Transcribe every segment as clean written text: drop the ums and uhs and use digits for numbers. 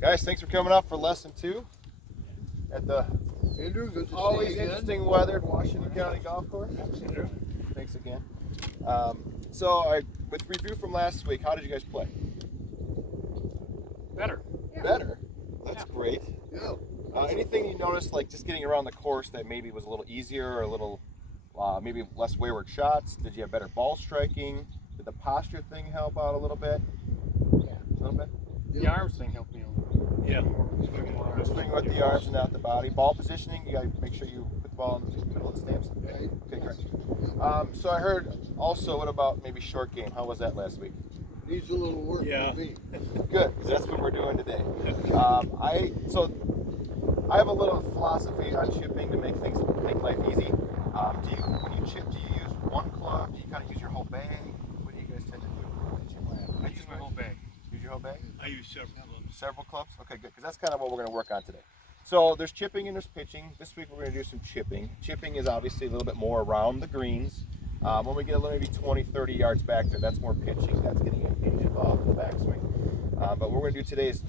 Guys, thanks for coming up for lesson 2 at the Andrew, good to always see you again. interesting weathered Washington County Golf Course. Absolutely. Thanks again. With review from last week, how did you guys play? Better. Better? That's great. Yeah. Anything you noticed, like just getting around the course that maybe was a little easier or a little, maybe less wayward shots? Did you have better ball striking? Did the posture thing help out a little bit? Yeah. A little bit? The arms thing helped me a little. Yeah. Swing with the arms and not the body. Ball positioning, you gotta make sure you put the ball in the middle of the stance. Right. Okay, great. So I heard also, what about maybe short game? How was that last week? Needs a little work Yeah. for me. Good, because that's what we're doing today. I have a little philosophy on chipping to make life easy. When you chip, do you use one club? Do you kind of use your whole bag? What do you guys tend to do? I use my whole bag. Use your whole bag? I use several clubs. Several clubs? Okay, good, because that's kind of what we're going to work on today. So there's chipping and there's pitching. This week we're going to do some chipping. Chipping is obviously a little bit more around the greens. When we get a little maybe 20, 30 yards back there, that's more pitching. That's getting impinged off the backswing. But what we're going to do today is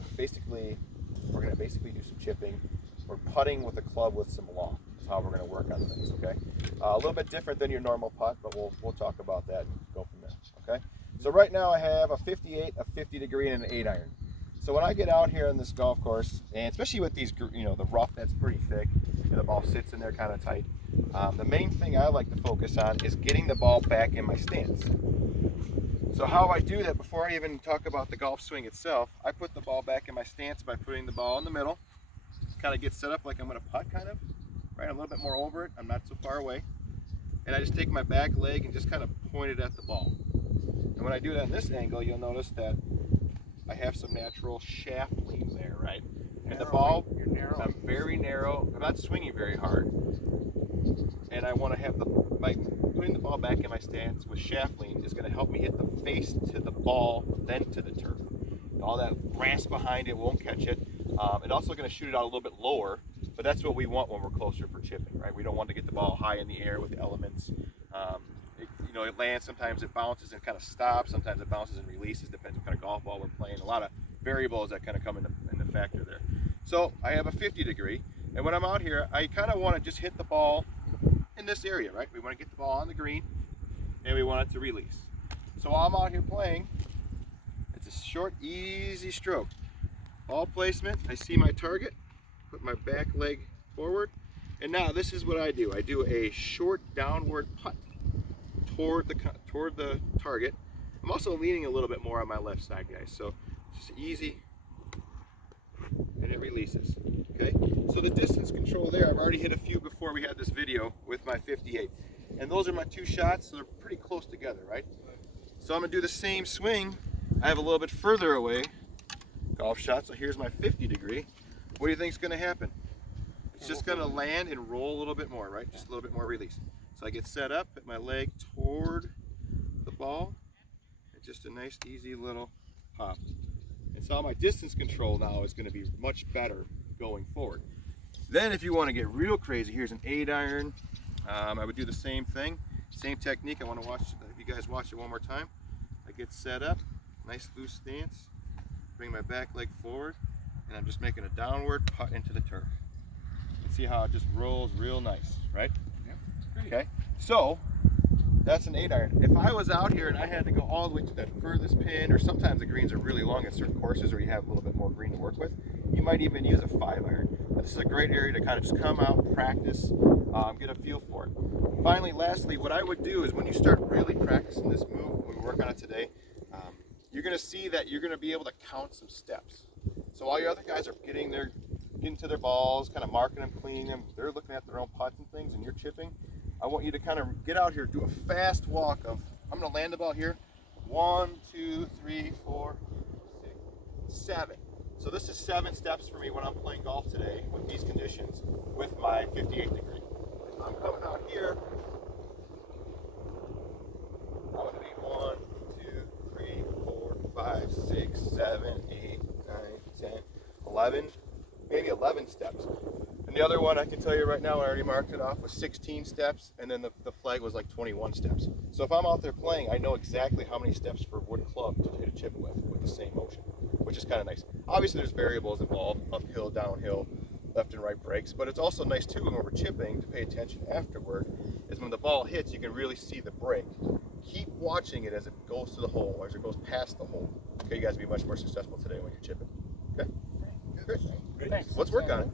we're going to basically do some chipping. We're putting with a club with some loft. That's how we're going to work on things, okay? A little bit different than your normal putt, but we'll talk about that and go from there, okay? So right now I have a 58, a 50 degree, and an 8 iron. So when I get out here on this golf course, and especially with these, the rough that's pretty thick, and the ball sits in there kind of tight, the main thing I like to focus on is getting the ball back in my stance. So how I do that, before I even talk about the golf swing itself, I put the ball back in my stance by putting the ball in the middle, kind of get set up like I'm going to putt kind of, right, a little bit more over it, I'm not so far away, and I just take my back leg and just kind of point it at the ball. And when I do that in this angle, you'll notice that I have some natural shaft lean there, right? And the ball, I'm very narrow, I'm not swinging very hard. And I want to have putting the ball back in my stance with shaft lean is going to help me hit the face to the ball, then to the turf. All that grass behind it won't catch it. It's also going to shoot it out a little bit lower, but that's what we want when we're closer for chipping, right? We don't want to get the ball high in the air with the elements. It lands, sometimes it bounces and kind of stops, sometimes it bounces and releases, depends what kind of golf ball we're playing. A lot of variables that kind of come into factor there. So I have a 50 degree, and when I'm out here, I kind of want to just hit the ball in this area, right? We want to get the ball on the green, and we want it to release. So while I'm out here playing, it's a short, easy stroke. Ball placement, I see my target, put my back leg forward, and now this is what I do. I do a short downward putt toward the target. I'm also leaning a little bit more on my left side, guys. So just easy, and it releases. Okay. So the distance control there, I've already hit a few before we had this video with my 58, and those are my 2 shots. So they're pretty close together, right? So I'm gonna do the same swing. I have a little bit further away golf shot. So here's my 50 degree. What do you think is gonna happen? It's just gonna land and roll a little bit more, right? Just a little bit more release. So I get set up, put my leg toward the ball, and just a nice, easy little pop. And so my distance control now is going to be much better going forward. Then if you want to get real crazy, here's an 8 iron. I would do the same thing, same technique. I want to watch, if you guys watch it one more time. I get set up, nice loose stance, bring my back leg forward, and I'm just making a downward putt into the turf. And see how it just rolls real nice, right? Okay, so that's an 8 iron. If I was out here and I had to go all the way to that furthest pin, or sometimes the greens are really long at certain courses where you have a little bit more green to work with, you might even use a 5 iron. But this is a great area to kind of just come out, practice, get a feel for it. Finally, lastly, what I would do is when you start really practicing this move, when we work on it today, you're going to see that you're going to be able to count some steps. So while your other guys are getting to their balls, kind of marking them, cleaning them, they're looking at their own putts and things, and you're chipping, I want you to kind of get out here, do a fast walk of, I'm going to land the ball here, 1, 2, 3, 4, 6, 7. So this is 7 steps for me when I'm playing golf today with these conditions with my 58 degree. I'm coming out here, I'm going to be 1, 2, 3, 4, 5, 6, 7, 8, 9, 10, 11, maybe 11 steps. And the other one, I can tell you right now, I already marked it off, was 16 steps, and then the flag was like 21 steps. So if I'm out there playing, I know exactly how many steps for what club to chip with the same motion. which is kind of nice. Obviously, there's variables involved, uphill, downhill, left and right breaks, but it's also nice too when we're chipping to pay attention afterward, is when the ball hits, you can really see the break. Keep watching it as it goes to the hole, or as it goes past the hole. Okay, you guys will be much more successful today when you're chipping. Okay? Great. Thanks. Let's work on it.